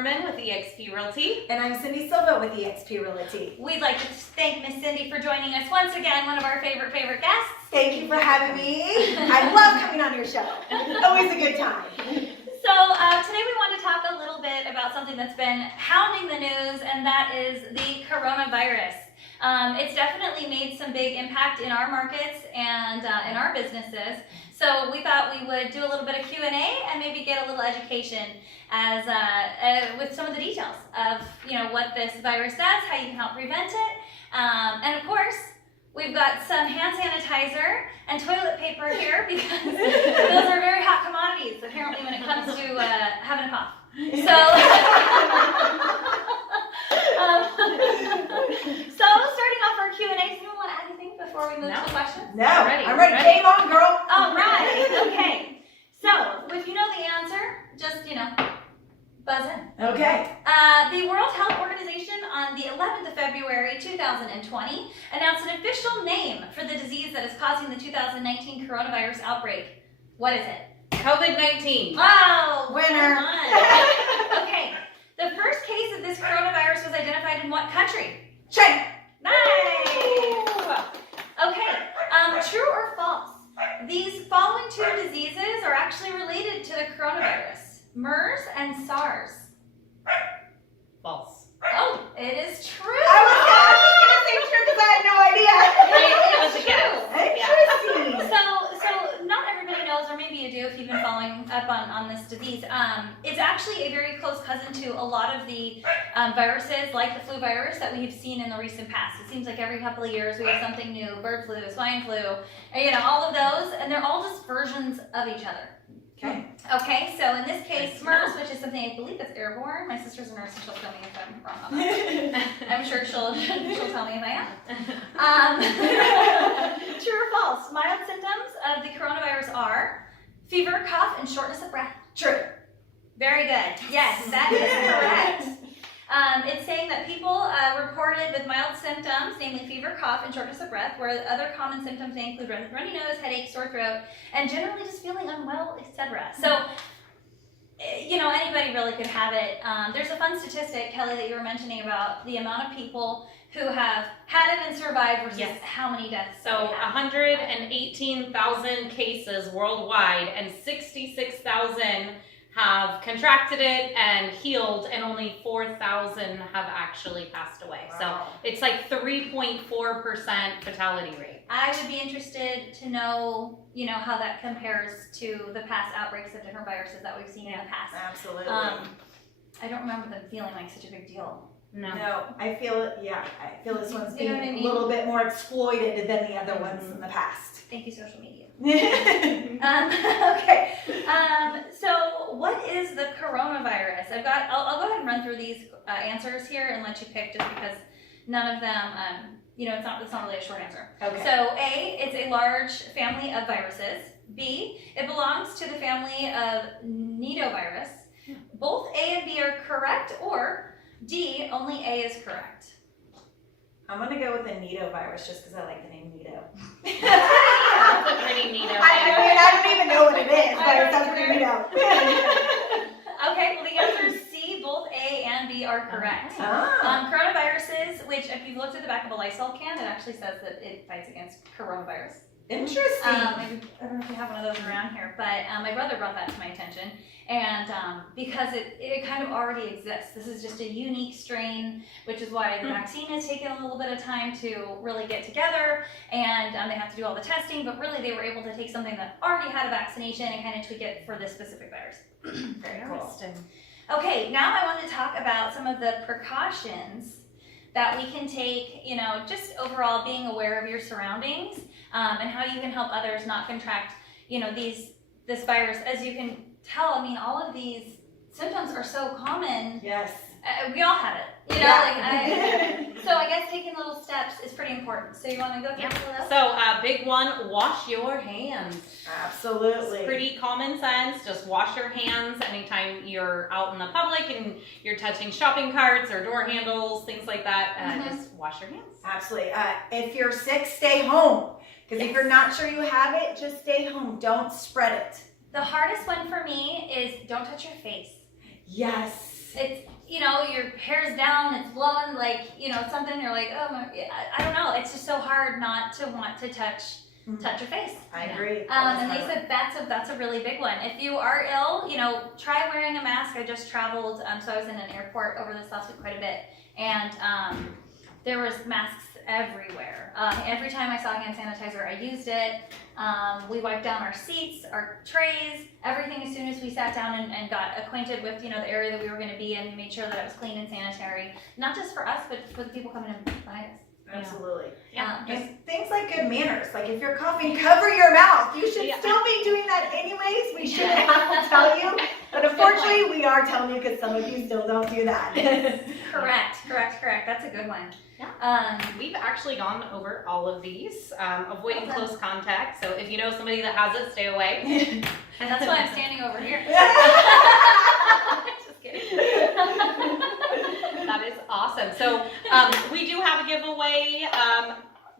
Zimmerman with eXp Realty. And I'm Cindy Silva with eXp Realty. We'd like to thank Miss Cindy for joining us once again, one of our favorite guests. Thank you for having me. I love coming on your show. Always a good time. So today we want to talk a little bit about something that's been hounding the news, and that is the coronavirus. It's definitely made some big impact in our markets and in our businesses. So we thought we would do a little bit of Q&A and maybe get a little education as with some of the details of what this virus does, how you can help prevent it, and of course we've got some hand sanitizer and toilet paper here because those are very hot commodities apparently when it comes to having a cough. So starting off our Q&A, does anyone want to add anything before we move to the questions? No, I'm ready. Game on, girl. All right, okay. So if you know the answer, just, buzz in. Okay. The World Health Organization on the 11th of February 2020 announced an official name for the disease that is causing the 2019 coronavirus outbreak. What is it? COVID-19. Oh, winner. Okay. The first case of this coronavirus was identified in what country? China. Nice. Okay. True or false? These following two diseases are actually related to the coronavirus: MERS and SARS. False. Oh, it is true. I was gonna say true because I had no idea. It was a guess. Interesting. So not everybody knows, or maybe you do if you've been following up on this disease. It's actually a very close cousin to a lot of the viruses, like the flu virus that we've seen in the recent past. It seems like every couple of years we have something new: bird flu, swine flu, all of those, and they're all just versions of each other. Okay, so in this case, MERS, which is something I believe that's airborne. My sister's a nurse and she'll tell me if I'm wrong on that. I'm sure she'll tell me if I am. True or false? Mild symptoms of the coronavirus are fever, cough, and shortness of breath. True. Very good. Yes, that is correct. It's saying that people reported with mild symptoms, namely fever, cough, and shortness of breath, where other common symptoms may include runny nose, headache, sore throat, and generally just feeling unwell, etc. So, anybody really could have it. There's a fun statistic, Kelly, that you were mentioning about the amount of people who have had it and survived versus how many deaths. So 118,000 cases worldwide, and 66,000 have contracted it and healed, and only 4,000 have actually passed away. Wow. So it's like 3.4% fatality rate. I would be interested to know, how that compares to the past outbreaks of different viruses that we've seen in the past. Absolutely. I don't remember them feeling like such a big deal. No, I feel it. Yeah, I feel this one's You know being what I mean? a little bit more exploited than the other ones in the past. Thank you, social media. Okay. So what is the coronavirus? I'll go ahead and run through these answers here and let you pick, just because none of them, it's not really a short answer. Okay. So A, it's a large family of viruses. B, it belongs to the family of nidovirus. Both A and B are correct, or D, only A is correct. I'm going to go with the nidovirus just because I like the name Nido. That's a pretty neat I don't even know what it is, but it sounds pretty Nido. Okay, well the answer is C, both A and B are correct. Coronaviruses, which if you've looked at the back of a Lysol can, it actually says that it fights against coronavirus. Interesting. I don't know if you have one of those around here, but my brother brought that to my attention. And because it kind of already exists. This is just a unique strain, which is why the vaccine has taken a little bit of time to really get together, and they have to do all the testing, but really they were able to take something that already had a vaccination and kind of tweak it for this specific virus. Very cool. Okay, now I want to talk about some of the precautions that we can take, just overall being aware of your surroundings, and how you can help others not contract, this virus. As you can tell, all of these symptoms are so common. Yes. We all have it, so I guess taking little steps is pretty important. So you want to go through some of those? So big one, wash your hands. Absolutely. It's pretty common sense. Just wash your hands anytime you're out in the public and you're touching shopping carts or door handles, things like that. Just wash your hands. Absolutely. If you're sick, stay home. Because if you're not sure you have it, just stay home. Don't spread it. The hardest one for me is don't touch your face. Yes. it's, your hair's down, it's blowing, like, something, you're like, oh my, I don't know. It's just so hard not to want to touch your face. I agree. And they said that's a really big one. If you are ill, try wearing a mask. I just traveled, so I was in an airport over this last week quite a bit, and there was masks everywhere. Every time I saw hand sanitizer, I used it. We wiped down our seats, our trays, everything as soon as we sat down and got acquainted with, the area that we were going to be in, made sure that it was clean and sanitary, not just for us, but for the people coming in behind us. Absolutely. Yeah. And things like good manners. Like if you're coughing, cover your mouth. You should still be doing that anyways. We shouldn't have to tell you. But unfortunately, we are telling you because some of you still don't do that. Correct. That's a good one. Yeah. We've actually gone over all of these, avoiding close contact. So if you know somebody that has it, stay away. And that's why I'm standing over here. Just kidding. That is awesome. So we do have a giveaway.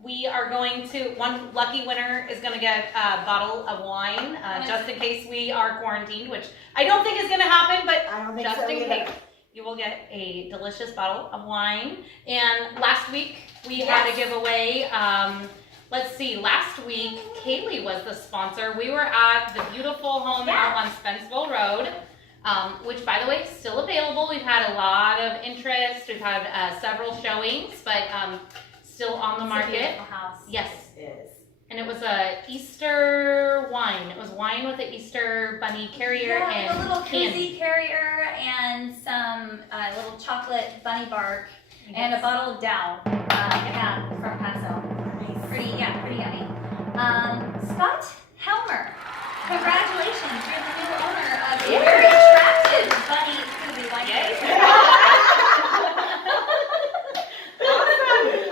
We are going to, one lucky winner is going to get a bottle of wine, just in case we are quarantined, which I don't think is going to happen, but I don't think just so in either. case. You will get a delicious bottle of wine. And last week we had a giveaway. Let's see, last week Cailey was the sponsor. We were at the beautiful home out on Spenceville Road, which by the way is still available. We've had a lot of interest. We've had several showings, but still on the market. It's a beautiful house. Yes. It is. And it was a Easter wine. It was wine with an Easter bunny carrier and a little candy. koozie carrier and some little chocolate bunny bark and a bottle of Dow from Paso. Pretty yummy. Scott Helmer, congratulations! You're the new owner of a very attractive bunny koozie wine.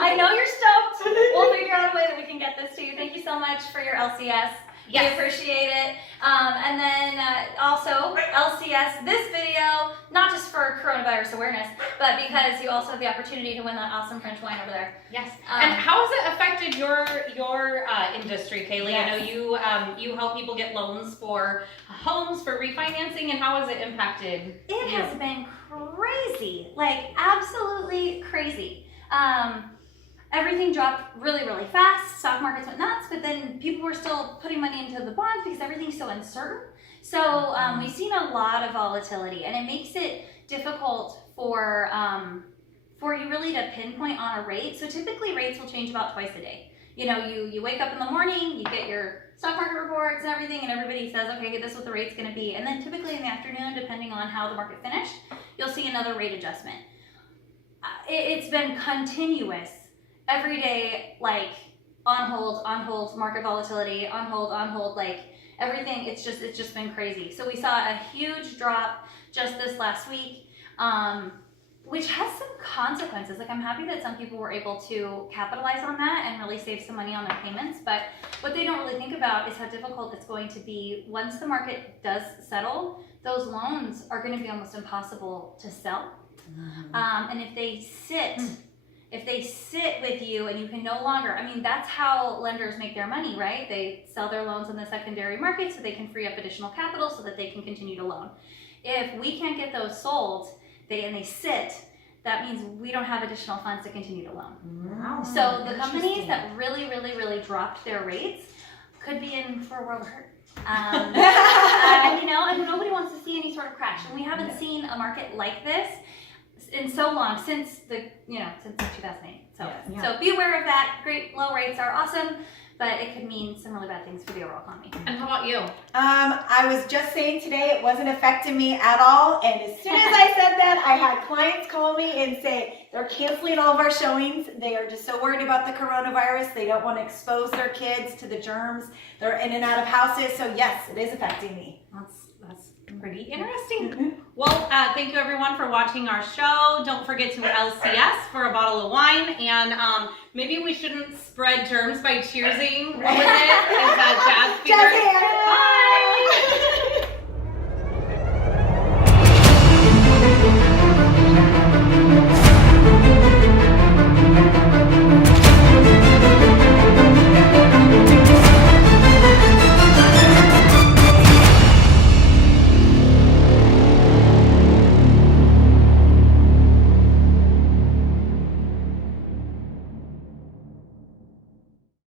I know you're stoked. We'll figure out a way that we can get this to you. Thank you so much for your LCS. We appreciate it. And then also LCS, this video, not just for coronavirus awareness, but because you also have the opportunity to win that awesome French wine over there. Yes. And how has it affected your industry, Cailey? Yes. I know you help people get loans for homes, for refinancing, and how has it impacted? It has been crazy, like absolutely crazy. Everything dropped really, really fast. Stock markets went nuts, but then people were still putting money into the bonds because everything's so uncertain. So we've seen a lot of volatility, and it makes it difficult for you really to pinpoint on a rate. So typically rates will change about twice a day. You wake up in the morning, you get your stock market reports and everything, and everybody says, okay, this is what the rate's going to be. And then typically in the afternoon, depending on how the market finished, you'll see another rate adjustment. It's been continuous. Every day, like on hold, market volatility, on hold, like everything, it's just been crazy. So we saw a huge drop just this last week, which has some consequences. Like I'm happy that some people were able to capitalize on that and really save some money on their payments, but what they don't really think about is how difficult it's going to be once the market does settle. Those loans are going to be almost impossible to sell. And if they sit with you and you can no longer, that's how lenders make their money, right? They sell their loans in the secondary market so they can free up additional capital so that they can continue to loan. If we can't get those sold and they sit, that means we don't have additional funds to continue to loan. Wow. So the companies that really, really, really dropped their rates could be in for a world of hurt. And nobody wants to see any sort of crash. And we haven't seen a market like this in so long, since 2008. So be aware of that. Great low rates are awesome, but it could mean some really bad things for the overall economy. And how about you? I was just saying today it wasn't affecting me at all, and as soon as I said that, I had clients call me and say they're canceling all of our showings. They are just so worried about the coronavirus. They don't want to expose their kids to the germs. They're in and out of houses, so yes, it is affecting me. That's pretty interesting. Well, thank you everyone for watching our show. Don't forget to LCS for a bottle of wine, and maybe we shouldn't spread germs by cheersing. What was it? Is that jazz? Jazz hands. Bye.